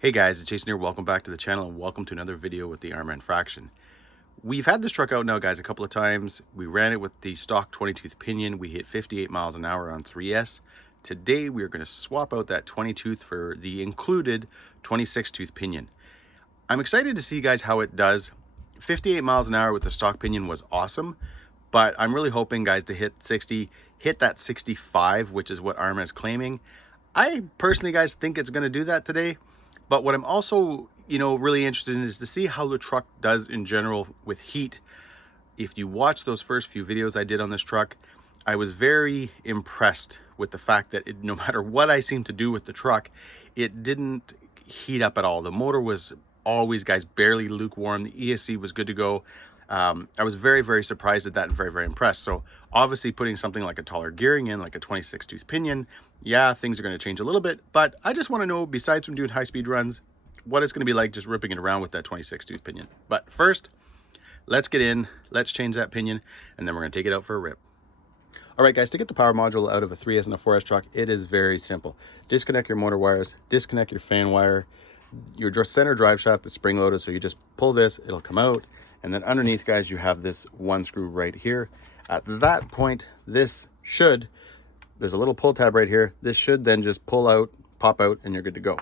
Hey guys, it's Jason here. Welcome back to the channel and welcome to another video with the Arrma Infraction. We've had this truck out now, guys, a couple of times. We ran it with the stock 20-tooth pinion. We hit 58 miles an hour on 3S. Today we are going to swap out that 20-tooth for the included 26-tooth pinion. I'm excited to see, guys, how it does. 58 miles an hour with the stock pinion was awesome, but I'm really hoping, guys, to hit 60, hit that 65, which is what Arrma is claiming. I personally, guys, think it's going to do that today. But what I'm also, really interested in is to see how the truck does in general with heat. If you watch those first few videos I did on this truck, I was very impressed with the fact that no matter what I seemed to do with the truck, it didn't heat up at all. The motor was always, guys, barely lukewarm. The ESC was good to go. I was very, very surprised at that and very, very impressed. So obviously putting something like a taller gearing in, like a 26-tooth pinion, yeah, things are going to change a little bit, but I just want to know, besides from doing high-speed runs, what it's going to be like just ripping it around with that 26-tooth pinion. But first, let's get in, let's change that pinion, and then we're going to take it out for a rip. All right, guys, to get the power module out of a 3S and a 4S truck, it is very simple. Disconnect your motor wires, disconnect your fan wire, your center drive shaft is spring loaded, so you just pull this, it'll come out. And then underneath, guys, you have this one screw right here. At that point, there's a little pull tab right here. This should then just pull out, pop out, and you're good to go.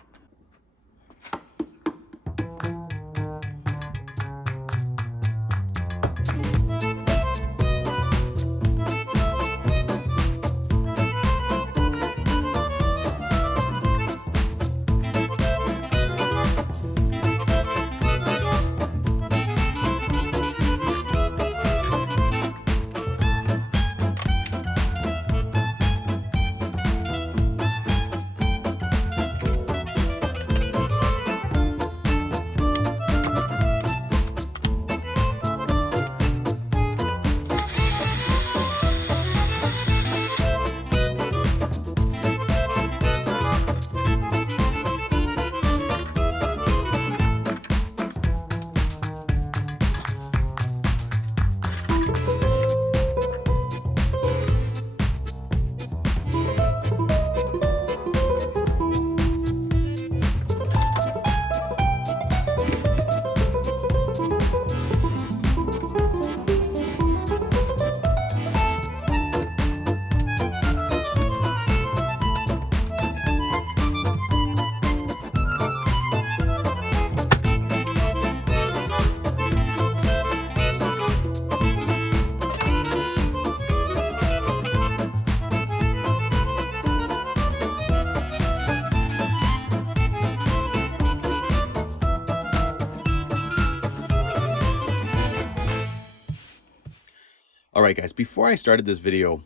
All right, guys, before I started this video,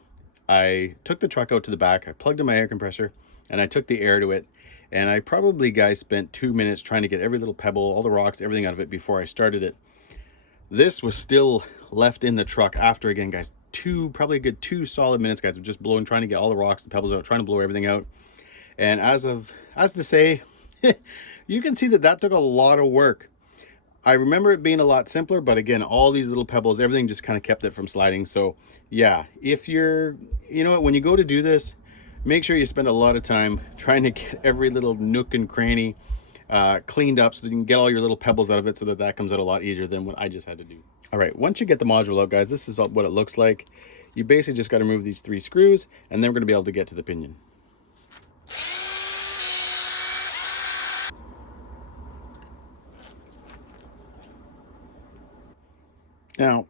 I took the truck out to the back, I plugged in my air compressor, and I took the air to it. And I probably, guys, spent 2 minutes trying to get every little pebble, all the rocks, everything out of it before I started it. This was still left in the truck after, again, guys, probably a good 2 solid minutes, guys, of just trying to get all the rocks and pebbles out, trying to blow everything out. And as to say, you can see that took a lot of work. I remember it being a lot simpler, but again, all these little pebbles, everything just kind of kept it from sliding. So yeah, if you're, when you go to do this, make sure you spend a lot of time trying to get every little nook and cranny cleaned up so that you can get all your little pebbles out of it, so that comes out a lot easier than what I just had to do. All right, once you get the module out, guys, this is what it looks like. You basically just got to remove these 3 screws, and then we're going to be able to get to the pinion. Now,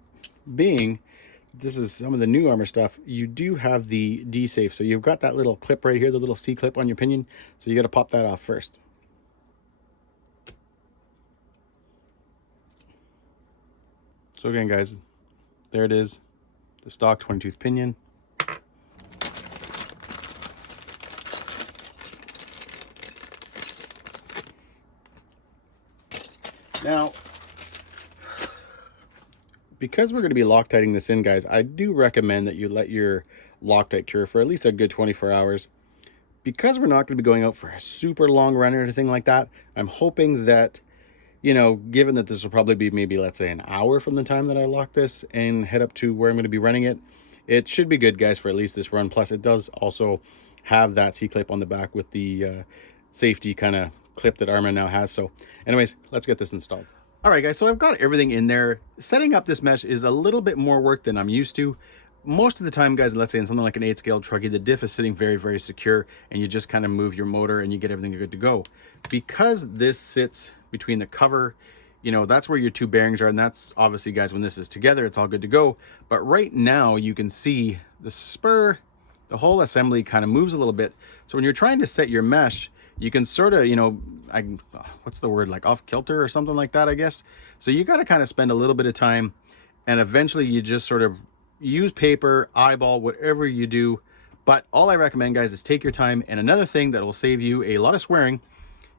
this is some of the new Arrma stuff, you do have the D-safe. So you've got that little clip right here, the little C-clip on your pinion. So you got to pop that off first. So again, guys, there it is, the stock 20-tooth pinion. Now, because we're going to be Loctiting this in, guys, I do recommend that you let your Loctite cure for at least a good 24 hours. Because we're not going to be going out for a super long run or anything like that, I'm hoping that, given that this will probably be maybe, let's say, an hour from the time that I lock this and head up to where I'm going to be running it, it should be good, guys, for at least this run. Plus, it does also have that C-clip on the back with the safety kind of clip that Arrma now has. So anyways, let's get this installed. All right, guys, so I've got everything in there. Setting up this mesh is a little bit more work than I'm used to. Most of the time, guys, let's say in something like an 8-scale truckie, the diff is sitting very, very secure, and you just kind of move your motor and you get everything good to go. Because this sits between the cover, you know, that's where your two bearings are, and that's obviously, guys, when this is together, it's all good to go. But right now, you can see the spur, the whole assembly kind of moves a little bit. So when you're trying to set your mesh, you can sort of, you know, what's the word, like off kilter or something like that, I guess. So you got to kind of spend a little bit of time, and eventually you just sort of use paper, eyeball, whatever you do. But all I recommend, guys, is take your time. And another thing that will save you a lot of swearing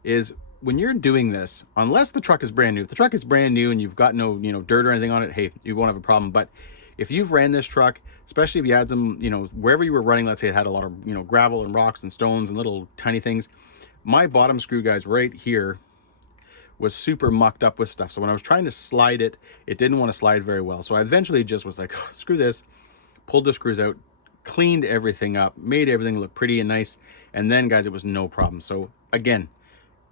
is when you're doing this, unless the truck is brand new. If the truck is brand new and you've got no, you know, dirt or anything on it, hey, you won't have a problem. But if you've ran this truck, especially if you had some, you know, wherever you were running, let's say it had a lot of, you know, gravel and rocks and stones and little tiny things. My bottom screw, guys, right here was super mucked up with stuff. So when I was trying to slide it, it didn't want to slide very well. So I eventually just was like, oh, screw this, pulled the screws out, cleaned everything up, made everything look pretty and nice. And then, guys, it was no problem. So again,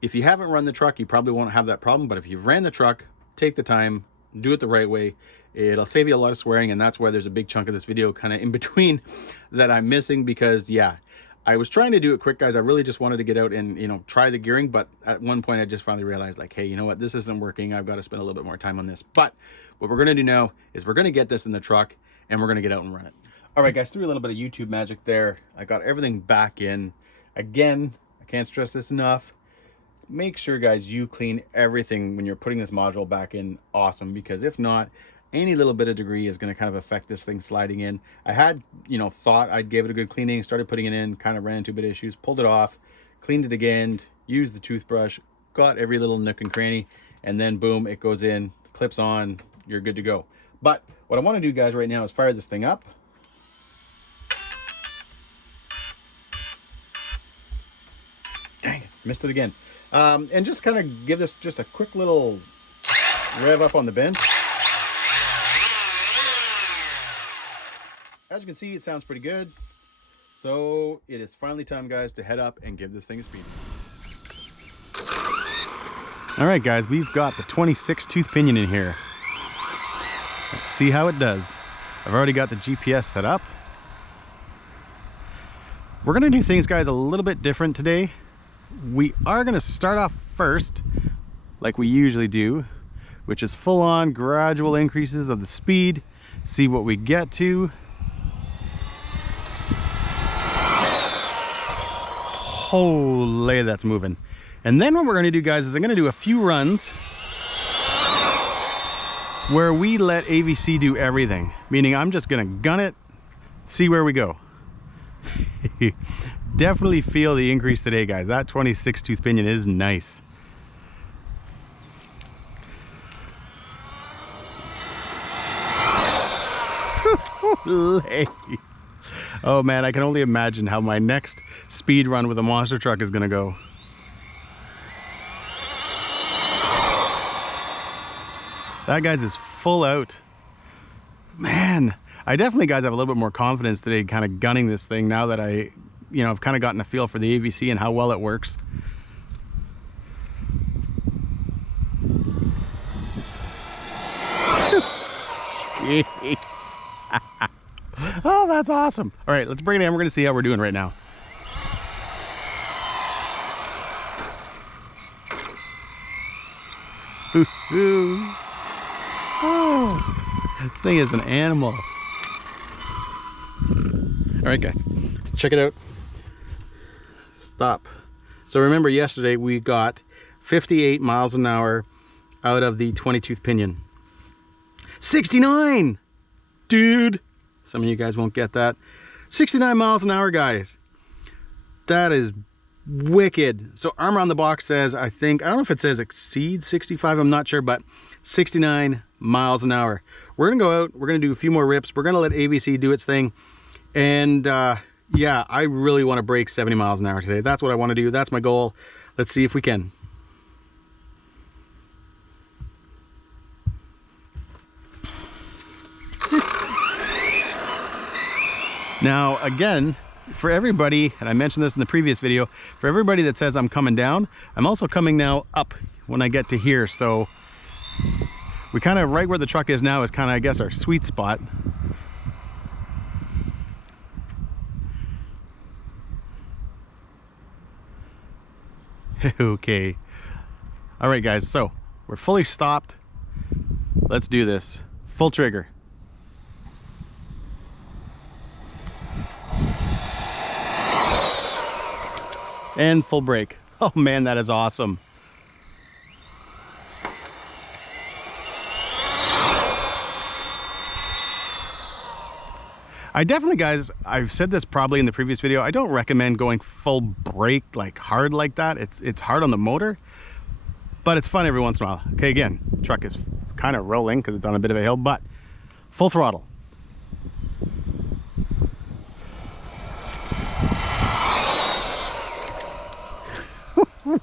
if you haven't run the truck, you probably won't have that problem. But if you've ran the truck, take the time, do it the right way. It'll save you a lot of swearing. And that's why there's a big chunk of this video kind of in between that I'm missing, because yeah, I was trying to do it quick, guys. I really just wanted to get out and, you know, try the gearing. But at one point I just finally realized, like, hey, you know what, this isn't working. I've got to spend a little bit more time on this. But what we're going to do now is we're going to get this in the truck and we're going to get out and run it. All right, guys, through a little bit of YouTube magic there. I got everything back in. Again, I can't stress this enough. Make sure, guys, you clean everything when you're putting this module back in. Awesome, because if not, any little bit of degree is going to kind of affect this thing sliding in. I had, you know, thought I'd give it a good cleaning, started putting it in, kind of ran into a bit of issues, pulled it off, cleaned it again, used the toothbrush, got every little nook and cranny, and then boom, it goes in, clips on, you're good to go. But what I want to do, guys, right now is fire this thing up. Dang it, missed it again. And just kind of give this just a quick little rev up on the bench. As you can see, it sounds pretty good. So it is finally time, guys, to head up and give this thing a speed. All right, guys, we've got the 26 tooth pinion in here. Let's see how it does. I've already got the GPS set up. We're gonna do things, guys, a little bit different today. We are gonna start off first, like we usually do, which is full on gradual increases of the speed, see what we get to. Holy, that's moving. And then what we're gonna do, guys, is I'm gonna do a few runs where we let AVC do everything, meaning I'm just gonna gun it, see where we go. Definitely feel the increase today, guys. That 26 tooth pinion is nice. Oh man, I can only imagine how my next speed run with a monster truck is gonna go. That, guys, is full out. Man, I definitely, guys, have a little bit more confidence today kind of gunning this thing now that I, you know, I've kind of gotten a feel for the AVC and how well it works. Oh, that's awesome. All right, let's bring it in. We're gonna see how we're doing right now. Oh, this thing is an animal. All right, guys, check it out. Stop. So remember, yesterday we got 58 miles an hour out of the 20 tooth pinion. 69, dude. Some of you guys won't get that. 69 miles an hour, guys. That is wicked. So Arrma on the box says, I don't know if it says exceed 65, I'm not sure, but 69 miles an hour. We're gonna go out, we're gonna do a few more rips, we're gonna let AVC do its thing. And yeah, I really wanna break 70 miles an hour today. That's what I wanna do, that's my goal. Let's see if we can. Now, again, for everybody, and I mentioned this in the previous video, for everybody that says I'm coming down, I'm also coming now up when I get to here. So we kind of, right where the truck is now is kind of, I guess, our sweet spot. Okay. All right, guys, so we're fully stopped. Let's do this. Full trigger. And full brake. Oh man, that is awesome. I definitely, guys, I've said this probably in the previous video, I don't recommend going full brake, like hard like that. It's hard on the motor, but it's fun every once in a while. Okay, again, truck is kind of rolling because it's on a bit of a hill, but full throttle.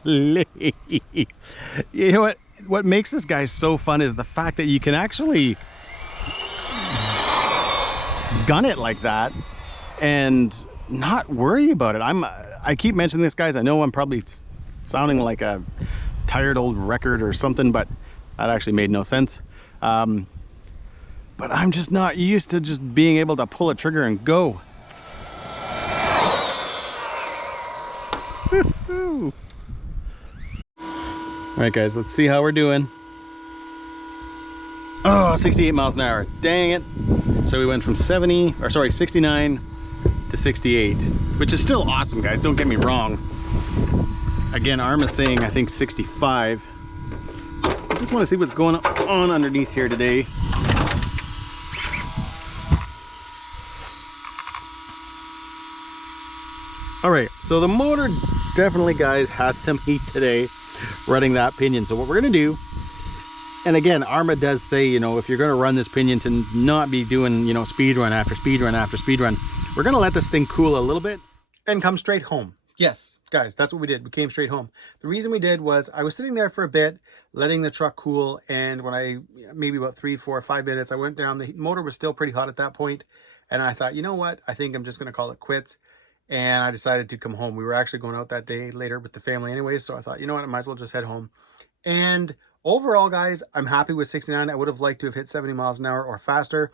You know what makes this guy so fun is the fact that you can actually gun it like that and not worry about it. I keep mentioning this, guys. I know I'm probably sounding like a tired old record or something, but that actually made no sense. But I'm just not used to just being able to pull a trigger and go. All right, guys, let's see how we're doing. Oh, 68 miles an hour. Dang it. So we went from 69 to 68, which is still awesome, guys. Don't get me wrong. Again, Arrma's saying, I think 65. I just want to see what's going on underneath here today. All right, so the motor definitely, guys, has some heat today running that pinion. So what we're gonna do, and again, Arrma does say, you know, if you're gonna run this pinion, to not be doing, you know, speed run after speed run after speed run. We're gonna let this thing cool a little bit and come straight home. Yes, guys, that's what we did. We came straight home. The reason we did was I was sitting there for a bit, letting the truck cool, and when I, maybe about 3, 4, 5 minutes, I went down. The motor was still pretty hot at that point, and I thought, you know what, I think I'm just gonna call it quits. And I decided to come home. We were actually going out that day later with the family anyway, so I thought, you know what, I might as well just head home. And overall, guys, I'm happy with 69. I would have liked to have hit 70 miles an hour or faster.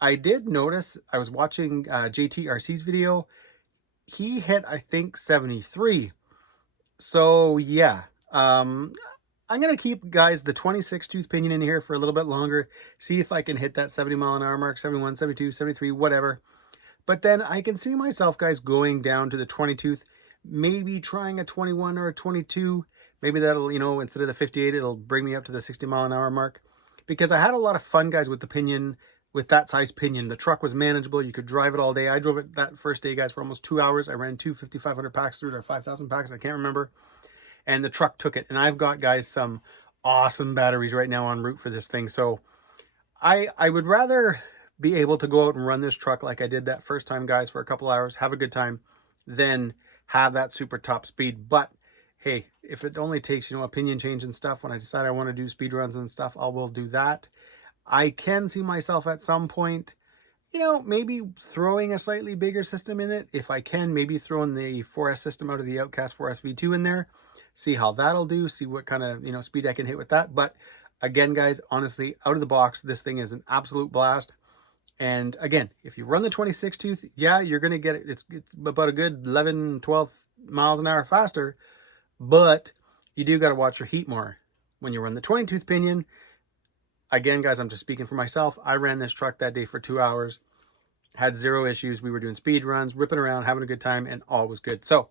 I did notice, I was watching JTRC's video. He hit, I think, 73. So yeah, I'm gonna keep, guys, the 26 tooth pinion in here for a little bit longer, see if I can hit that 70 mile an hour mark, 71, 72, 73, whatever. But then I can see myself, guys, going down to the 20 tooth, maybe trying a 21 or a 22. Maybe that'll, you know, instead of the 58, it'll bring me up to the 60 mile an hour mark. Because I had a lot of fun, guys, with the pinion, with that size pinion. The truck was manageable. You could drive it all day. I drove it that first day, guys, for almost 2 hours. I ran 2 5,500 packs through to 5,000 packs. I can't remember. And the truck took it. And I've got, guys, some awesome batteries right now en route for this thing. So I would rather be able to go out and run this truck like I did that first time, guys, for a couple hours, have a good time, then have that super top speed. But hey, if it only takes, you know, opinion change and stuff, when I decide I want to do speed runs and stuff, I will do that. I can see myself at some point, you know, maybe throwing a slightly bigger system in it. If I can, maybe throwing the 4S system out of the Outcast 4S V2 in there, see how that'll do, see what kind of, you know, speed I can hit with that. But again, guys, honestly, out of the box, this thing is an absolute blast. And again, if you run the 26 tooth, yeah, you're going to get it. It's about a good 11, 12 miles an hour faster, but you do got to watch your heat more. When you run the 20 tooth pinion, again, guys, I'm just speaking for myself. I ran this truck that day for 2 hours, had 0 issues. We were doing speed runs, ripping around, having a good time, and all was good. So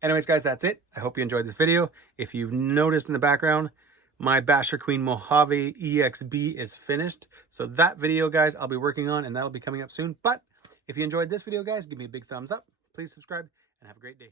anyways, guys, that's it. I hope you enjoyed this video. If you've noticed in the background, my Basher Queen Mojave EXB is finished. So that video, guys, I'll be working on, and that'll be coming up soon. But if you enjoyed this video, guys, give me a big thumbs up. Please subscribe, and have a great day.